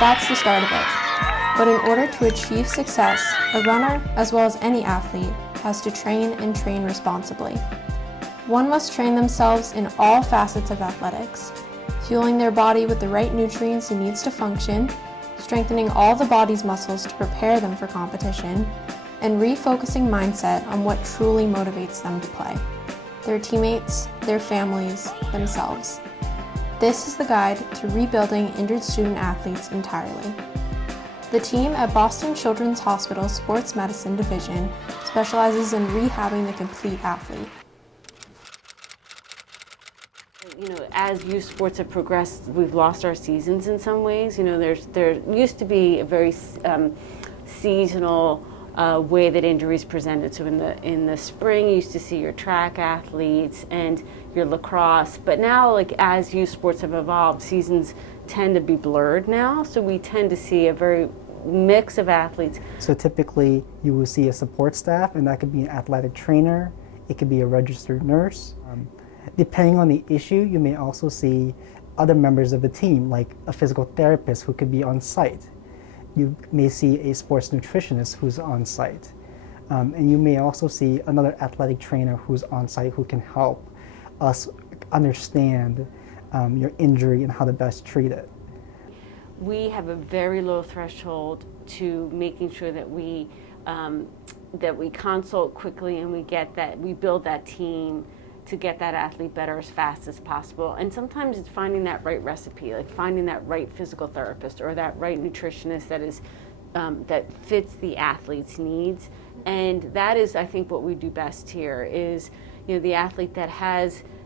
That's the start of it. But in order to achieve success, a runner, as well as any athlete, has to train and train responsibly. One must train themselves in all facets of athletics, fueling their body with the right nutrients it needs to function, strengthening all the body's muscles to prepare them for competition, and refocusing mindset on what truly motivates them to play: their teammates, their families, themselves. This is the guide to rebuilding injured student athletes entirely. The team at Boston Children's Hospital Sports Medicine Division specializes in rehabbing the complete athlete. As youth sports have progressed, we've lost our seasons in some ways. There used to be a very seasonal way that injuries presented. So in the spring, you used to see your track athletes and your lacrosse. But now, as youth sports have evolved, seasons tend to be blurred now. So we tend to see a very mix of athletes. So typically, you will see a support staff, and that could be an athletic trainer. It could be a registered nurse. Depending on the issue, you may also see other members of the team, like a physical therapist who could be on site. You may see a sports nutritionist who's on site. And you may also see another athletic trainer who's on site who can help us understand your injury and how to best treat it. We have a very low threshold to making sure that we consult quickly and we build that team to get that athlete better as fast as possible. And sometimes it's finding that right recipe, like finding that right physical therapist or that right nutritionist that fits the athlete's needs. And that is, I think, what we do best here is, the athlete that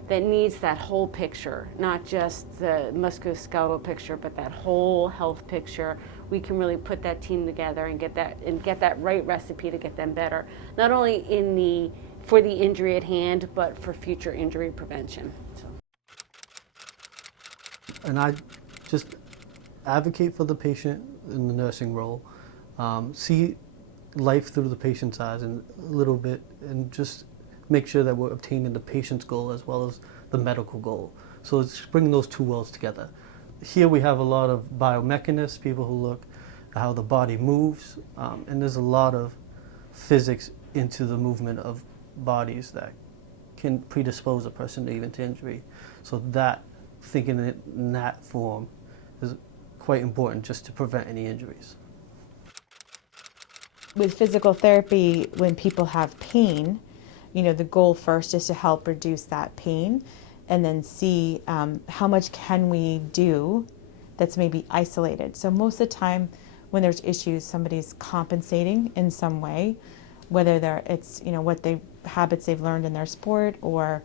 needs that whole picture, not just the musculoskeletal picture, but that whole health picture. We can really put that team together and get that right recipe to get them better, not only for the injury at hand, but for future injury prevention. And I just advocate for the patient in the nursing role, see life through the patient's eyes a little bit, and just make sure that we're obtaining the patient's goal as well as the medical goal. So it's bringing those two worlds together. Here we have a lot of biomechanists, people who look at how the body moves, and there's a lot of physics into the movement of bodies that can predispose a person even to injury. So that, thinking it in that form is quite important just to prevent any injuries. With physical therapy, when people have pain, the goal first is to help reduce that pain and then see how much can we do that's maybe isolated. So most of the time when there's issues, somebody's compensating in some way, whether it's habits they've learned in their sport, or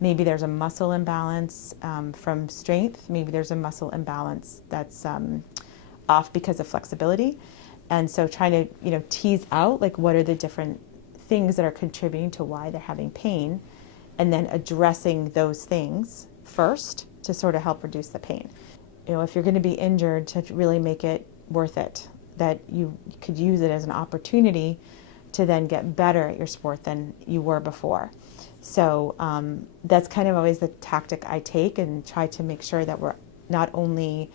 maybe there's a muscle imbalance from strength, maybe there's a muscle imbalance that's off because of flexibility. And so trying to tease out what are the different things that are contributing to why they're having pain, and then addressing those things first to sort of help reduce the pain. If you're going to be injured, to really make it worth it, that you could use it as an opportunity to then get better at your sport than you were before. So that's kind of always the tactic I take, and try to make sure that we're not only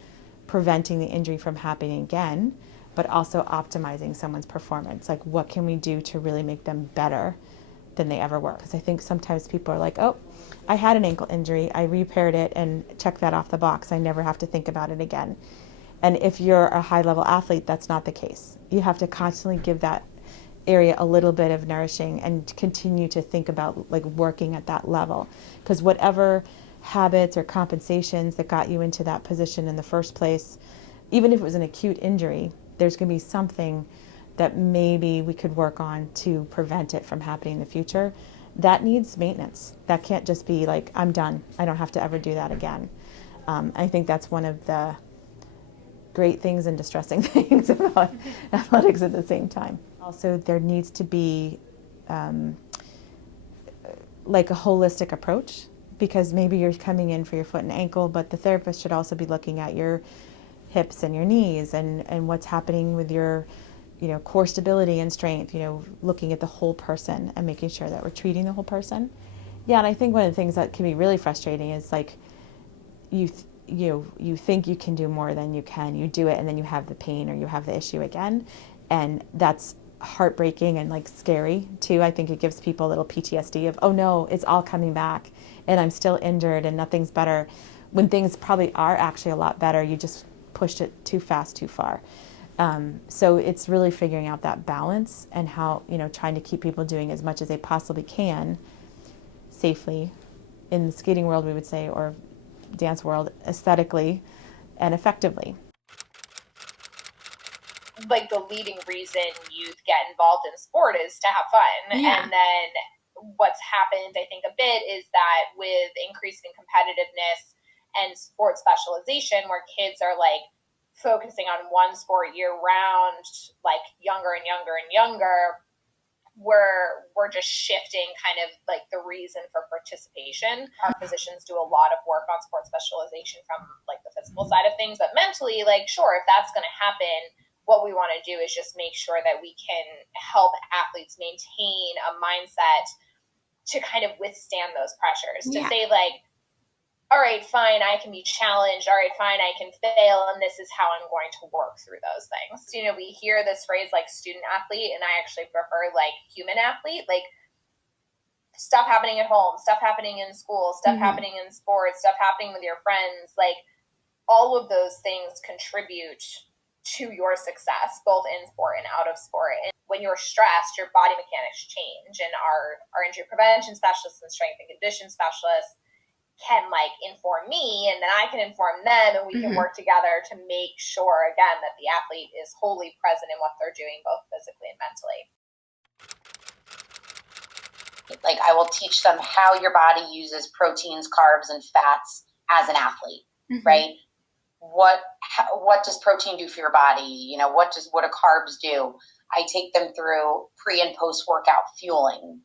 preventing the injury from happening again, but also optimizing someone's performance. Like, what can we do to really make them better than they ever were? Because I think sometimes people are like, oh, I had an ankle injury, I repaired it, and check that off the box. I never have to think about it again. And if you're a high-level athlete, that's not the case. You have to constantly give that area a little bit of nourishing and continue to think about working at that level. Because whatever habits or compensations that got you into that position in the first place, even if it was an acute injury, there's going to be something that maybe we could work on to prevent it from happening in the future. That needs maintenance. That can't just be I'm done, I don't have to ever do that again. I think that's one of the great things and distressing things about athletics at the same time. Also, there needs to be a holistic approach, because maybe you're coming in for your foot and ankle, but the therapist should also be looking at your hips and your knees and what's happening with your core stability and strength, looking at the whole person and making sure that we're treating the whole person. Yeah, and I think one of the things that can be really frustrating is you think you can do more than you can. You do it and then you have the pain or you have the issue again. And that's heartbreaking and like scary too. I think it gives people a little PTSD of, oh no, it's all coming back and I'm still injured and nothing's better, when things probably are actually a lot better. You just pushed it too fast, too far. So it's really figuring out that balance and how, trying to keep people doing as much as they possibly can safely in the skating world, we would say, or dance world, aesthetically and effectively. Like the leading reason youth get involved in sport is to have fun. Yeah. And then what's happened, I think, a bit is that with increasing competitiveness and sport specialization, where kids are like focusing on one sport year round, like younger and younger and younger, we're just shifting kind of like the reason for participation. Our physicians do a lot of work on sport specialization from like the physical side of things, but mentally, like, sure, if that's going to happen, what we want to do is just make sure that we can help athletes maintain a mindset to kind of withstand those pressures. To say like, all right, fine, I can be challenged. All right, fine, I can fail. And this is how I'm going to work through those things. We hear this phrase like student athlete, and I actually prefer like human athlete, like stuff happening at home, stuff happening in school, stuff happening in sports, stuff happening with your friends. Like all of those things contribute to your success, both in sport and out of sport. And when you're stressed, your body mechanics change, and our injury prevention specialists and strength and condition specialists can like inform me, and then I can inform them, and we can work together to make sure, again, that the athlete is wholly present in what they're doing, both physically and mentally. Like I will teach them how your body uses proteins, carbs, and fats as an athlete, right? What does protein do for your body? What do carbs do? I take them through pre and post workout fueling.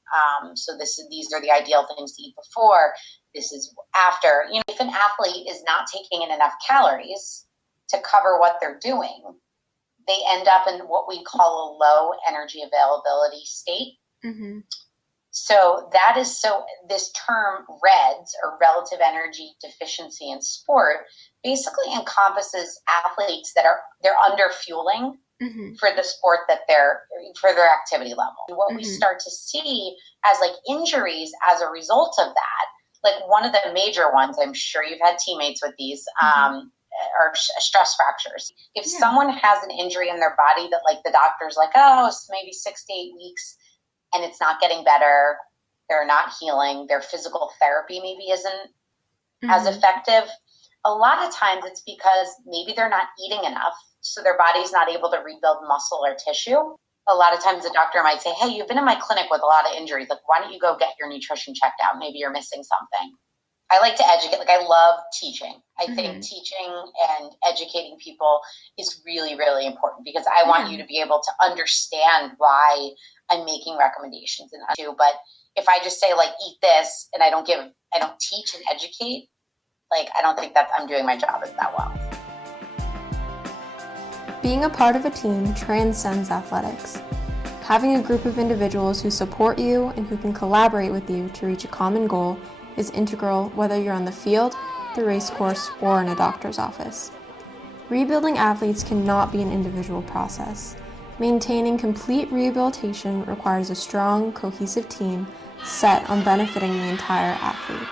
So these are the ideal things to eat before. This is after. If an athlete is not taking in enough calories to cover what they're doing, they end up in what we call a low energy availability state. So this term REDS, or relative energy deficiency in sport, basically encompasses athletes that they're under fueling for the sport for their activity level. What we start to see as like injuries as a result of that, like one of the major ones, I'm sure you've had teammates with these, are stress fractures. If someone has an injury in their body that like the doctor's like, oh, it's maybe 6 to 8 weeks, and it's not getting better, they're not healing, their physical therapy maybe isn't as effective. A lot of times it's because maybe they're not eating enough, so their body's not able to rebuild muscle or tissue. A lot of times the doctor might say, hey, you've been in my clinic with a lot of injuries. Like, why don't you go get your nutrition checked out? Maybe you're missing something. I like to educate. Like, I love teaching. I think teaching and educating people is really, really important, because I want you to be able to understand why I'm making recommendations and too. But if I just say like, eat this, and I don't teach and educate, like, I don't think that I'm doing my job that well. Being a part of a team transcends athletics. Having a group of individuals who support you and who can collaborate with you to reach a common goal is integral, whether you're on the field, the race course, or in a doctor's office. Rebuilding athletes cannot be an individual process. Maintaining complete rehabilitation requires a strong, cohesive team set on benefiting the entire athlete.